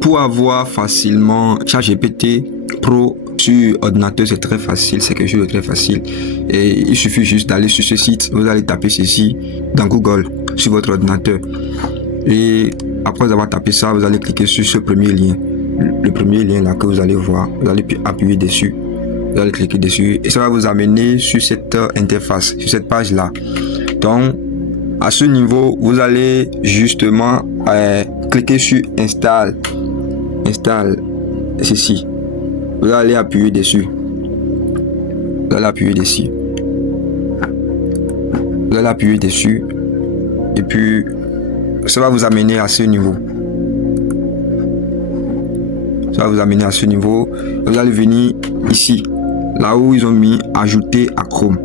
Pour avoir facilement ChatGPT Pro sur ordinateur, c'est très facile, c'est quelque chose de très facile. Et il suffit juste d'aller sur ce site, vous allez taper ceci dans Google sur votre ordinateur. Et après avoir tapé ça, vous allez cliquer sur ce premier lien. Le premier lien là que vous allez voir, vous allez appuyer dessus. Vous allez cliquer dessus et ça va vous amener sur cette interface, sur cette page là. Donc, à ce niveau, vous allez justement cliquer sur Installe. Installe ceci. Vous allez appuyer dessus. Vous allez appuyer dessus. Vous allez appuyer dessus. Et puis, ça va vous amener à ce niveau. Ça va vous amener à ce niveau. Vous allez venir ici. Là où ils ont mis ajouter à Chrome.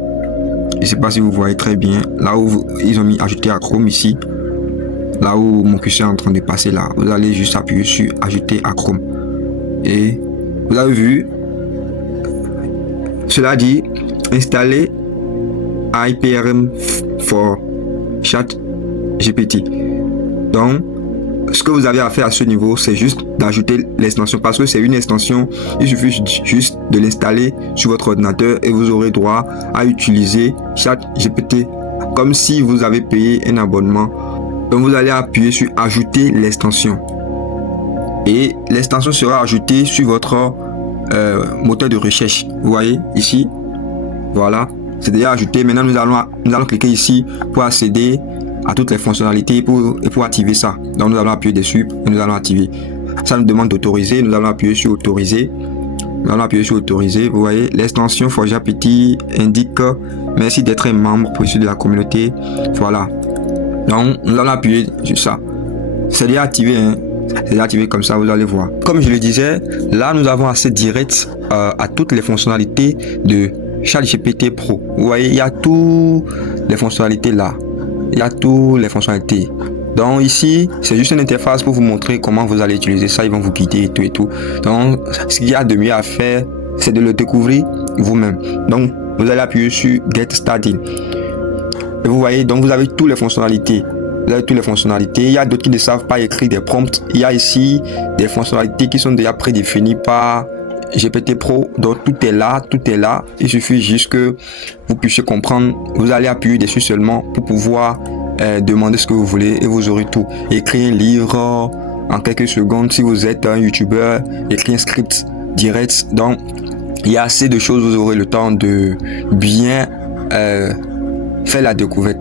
Je ne sais pas si vous voyez très bien. Là où ils ont mis ajouter à Chrome ici. Là où mon curseur est en train de passer là. Vous allez juste appuyer sur ajouter à Chrome. Et vous avez vu. Cela dit installer IPRM for ChatGPT. Donc, ce que vous avez à faire à ce niveau, c'est juste d'ajouter l'extension parce que c'est une extension. Il suffit juste de l'installer sur votre ordinateur et vous aurez droit à utiliser ChatGPT comme si vous avez payé un abonnement. Donc, vous allez appuyer sur ajouter l'extension et l'extension sera ajoutée sur votre moteur de recherche. Vous voyez ici, voilà, c'est déjà ajouté. Maintenant, nous allons cliquer ici pour accéder à toutes les fonctionnalités et pour activer ça. Donc nous allons appuyer dessus et nous allons activer. Ça nous demande d'autoriser, nous allons appuyer sur autoriser. Nous allons appuyer sur autoriser. Vous voyez, l'extension for ChatGPT indique merci d'être un membre précieux de la communauté. Voilà. Donc nous allons appuyer sur ça. C'est déjà activé, hein. C'est déjà activé comme ça, vous allez voir. Comme je le disais, là nous avons accès direct à toutes les fonctionnalités de ChatGPT Pro. Vous voyez, il y a toutes les fonctionnalités là. Il y a toutes les fonctionnalités. Donc ici, c'est juste une interface pour vous montrer comment vous allez utiliser ça. Ils vont vous guider et tout et tout. Donc, ce qu'il y a de mieux à faire, c'est de le découvrir vous-même. Donc, vous allez appuyer sur Get Started. Et vous voyez, donc vous avez toutes les fonctionnalités. Vous avez toutes les fonctionnalités. Il y a d'autres qui ne savent pas écrire des prompts. Il y a ici des fonctionnalités qui sont déjà prédéfinies par GPT Pro. Donc tout est là, tout est là. Il suffit juste que vous puissiez comprendre. Vous allez appuyer dessus seulement pour pouvoir demander ce que vous voulez et vous aurez tout. Écrire un livre en quelques secondes. Si vous êtes un youtubeur, écrire un script direct. Donc il y a assez de choses. Vous aurez le temps de bien faire la découverte.